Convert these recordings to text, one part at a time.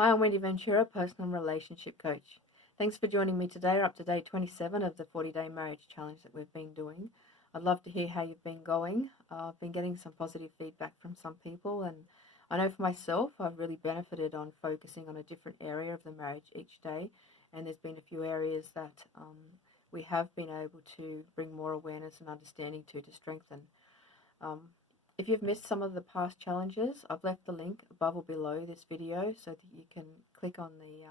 Hi, I'm Wendy Ventura, personal and relationship coach. Thanks for joining me today. We're up to day 27 of the 40-day marriage challenge that we've been doing. I'd love to hear how you've been going. I've been getting some positive feedback from some people, and I know for myself, I've really benefited on focusing on a different area of the marriage each day, and there's been a few areas that we have been able to bring more awareness and understanding to strengthen. Um, if you've missed some of the past challenges, I've left the link above or below this video so that you can click on the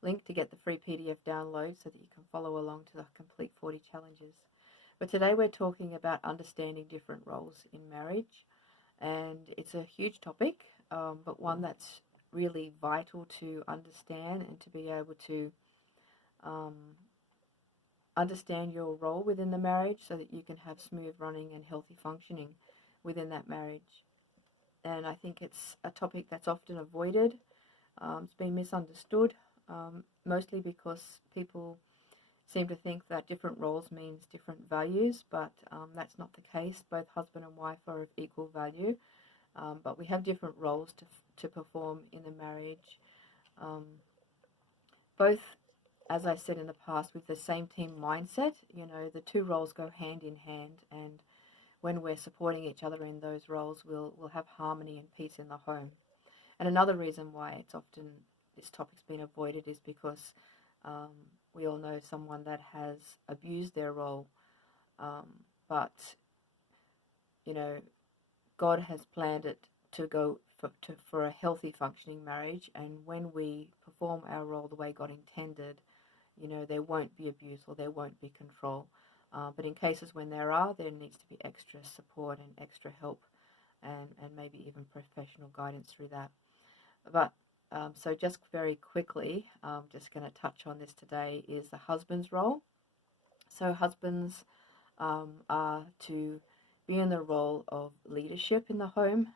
link to get the free PDF download so that you can follow along to the complete 40 challenges. But today we're talking about understanding different roles in marriage, and it's a huge topic, but one that's really vital to understand and to be able to um, understand your role within the marriage so that you can have smooth running and healthy functioning within that marriage. And I think it's a topic that's often avoided. It's been misunderstood, mostly because people seem to think that different roles means different values, but that's not the case. Both husband and wife are of equal value, but we have different roles to perform in the marriage. Both, as I said in the past, with the same team mindset, the two roles go hand in hand, and when we're supporting each other in those roles, we'll have harmony and peace in the home. And another reason why this topic's been avoided is because we all know someone that has abused their role, but God has planned it to go for a healthy functioning marriage, and when we perform our role the way God intended, there won't be abuse or there won't be control. But in cases when there needs to be extra support and extra help, and maybe even professional guidance through that. But so just very quickly, just going to touch on this today, is the husband's role. So husbands are to be in the role of leadership in the home.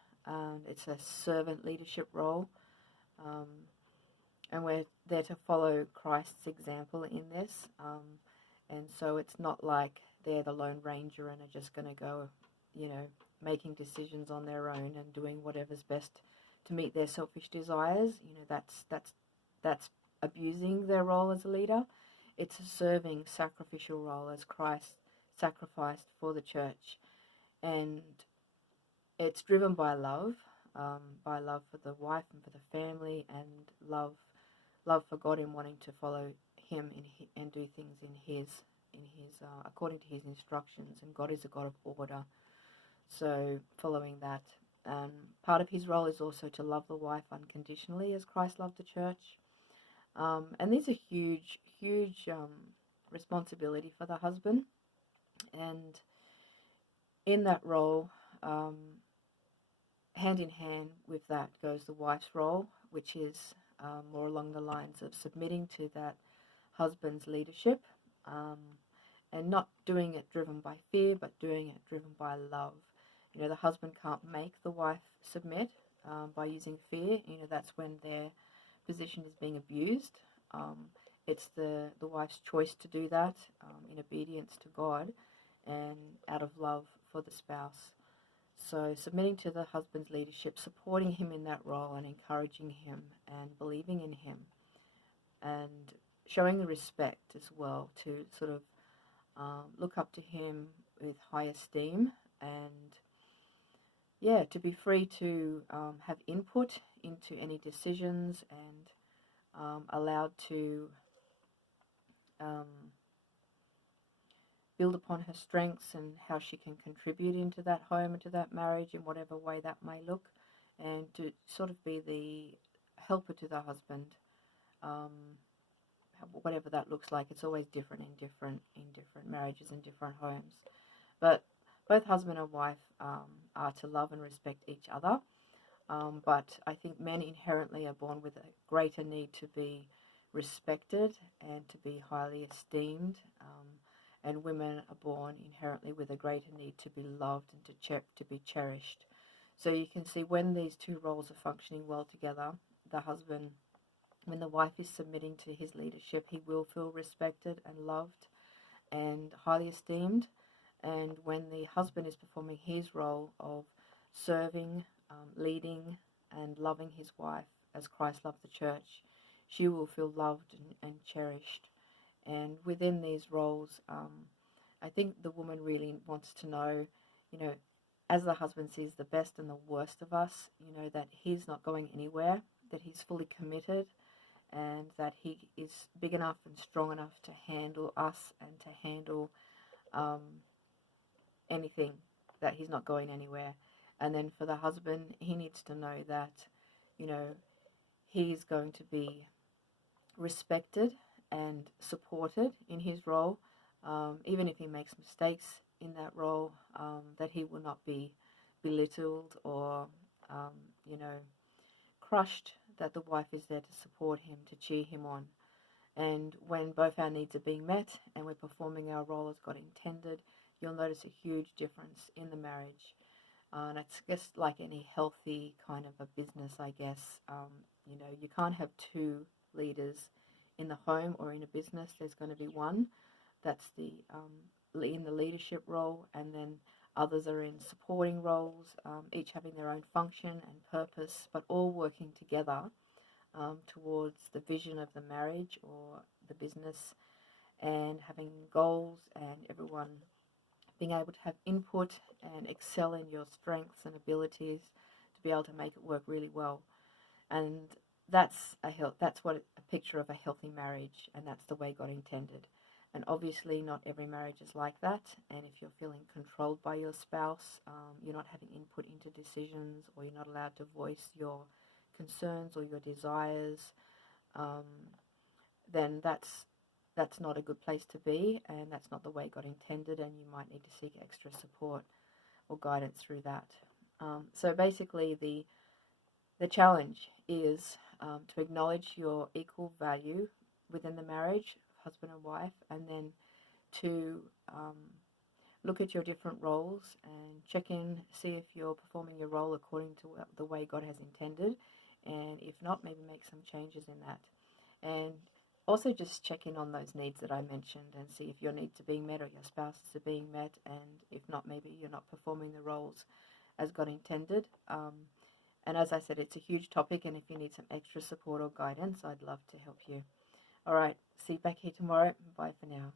It's a servant leadership role. And we're there to follow Christ's example in this. And so it's not like they're the Lone Ranger and are just going to go, making decisions on their own and doing whatever's best to meet their selfish desires. That's abusing their role as a leader. It's a serving, sacrificial role as Christ sacrificed for the church, and it's driven by love for the wife and for the family, and love for God in wanting to follow Him and do things in His according to His instructions. And God is a God of order, so following that. Part of His role is also to love the wife unconditionally as Christ loved the church. And there's a huge responsibility for the husband, and in that role, hand in hand with that goes the wife's role, which is more along the lines of submitting to that husband's leadership, and not doing it driven by fear, but doing it driven by love. The husband can't make the wife submit by using fear. That's when their position is being abused. It's the wife's choice to do that in obedience to God and out of love for the spouse. So submitting to the husband's leadership, supporting him in that role and encouraging him and believing in him, and showing the respect as well to sort of look up to him with high esteem, and to be free to have input into any decisions, and allowed to build upon her strengths and how she can contribute into that home and to that marriage in whatever way that may look, and to sort of be the helper to the husband, whatever that looks like. It's always different in different marriages and different homes, but both husband and wife are to love and respect each other. But I think men inherently are born with a greater need to be respected and to be highly esteemed, and women are born inherently with a greater need to be loved and to be cherished. So you can see when these two roles are functioning well together, the husband, when the wife is submitting to his leadership, he will feel respected and loved and highly esteemed. And when the husband is performing his role of serving, leading and loving his wife, as Christ loved the church, she will feel loved and cherished. And within these roles, I think the woman really wants to know, you know, as the husband sees the best and the worst of us, that he's not going anywhere, that he's fully committed, and that he is big enough and strong enough to handle us and to handle um, anything, that he's not going anywhere. And then for the husband, he needs to know that, he's going to be respected and supported in his role, even if he makes mistakes in that role, that he will not be belittled or, um, you know, crushed, that the wife is there to support him, to cheer him on. And when both our needs are being met and we're performing our role as God intended, you'll notice a huge difference in the marriage. And it's just like any healthy kind of a business, I guess. You can't have two leaders in the home or in a business. There's going to be one that's in the leadership role, and then others are in supporting roles, each having their own function and purpose, but all working together towards the vision of the marriage or the business, and having goals, and everyone being able to have input and excel in your strengths and abilities to be able to make it work really well. And that's what a picture of a healthy marriage, and that's the way God intended. And obviously not every marriage is like that, and if you're feeling controlled by your spouse, you're not having input into decisions, or you're not allowed to voice your concerns or your desires, then that's not a good place to be, and that's not the way God intended, and you might need to seek extra support or guidance through that. So basically the challenge is to acknowledge your equal value within the marriage, husband and wife, and then to look at your different roles and check in, see if you're performing your role according to the way God has intended, and if not, maybe make some changes in that. And also just check in on those needs that I mentioned and see if your needs are being met or your spouse's are being met, and if not, maybe you're not performing the roles as God intended. And as I said, it's a huge topic, and if you need some extra support or guidance, I'd love to help you. All right, see you back here tomorrow. Bye for now.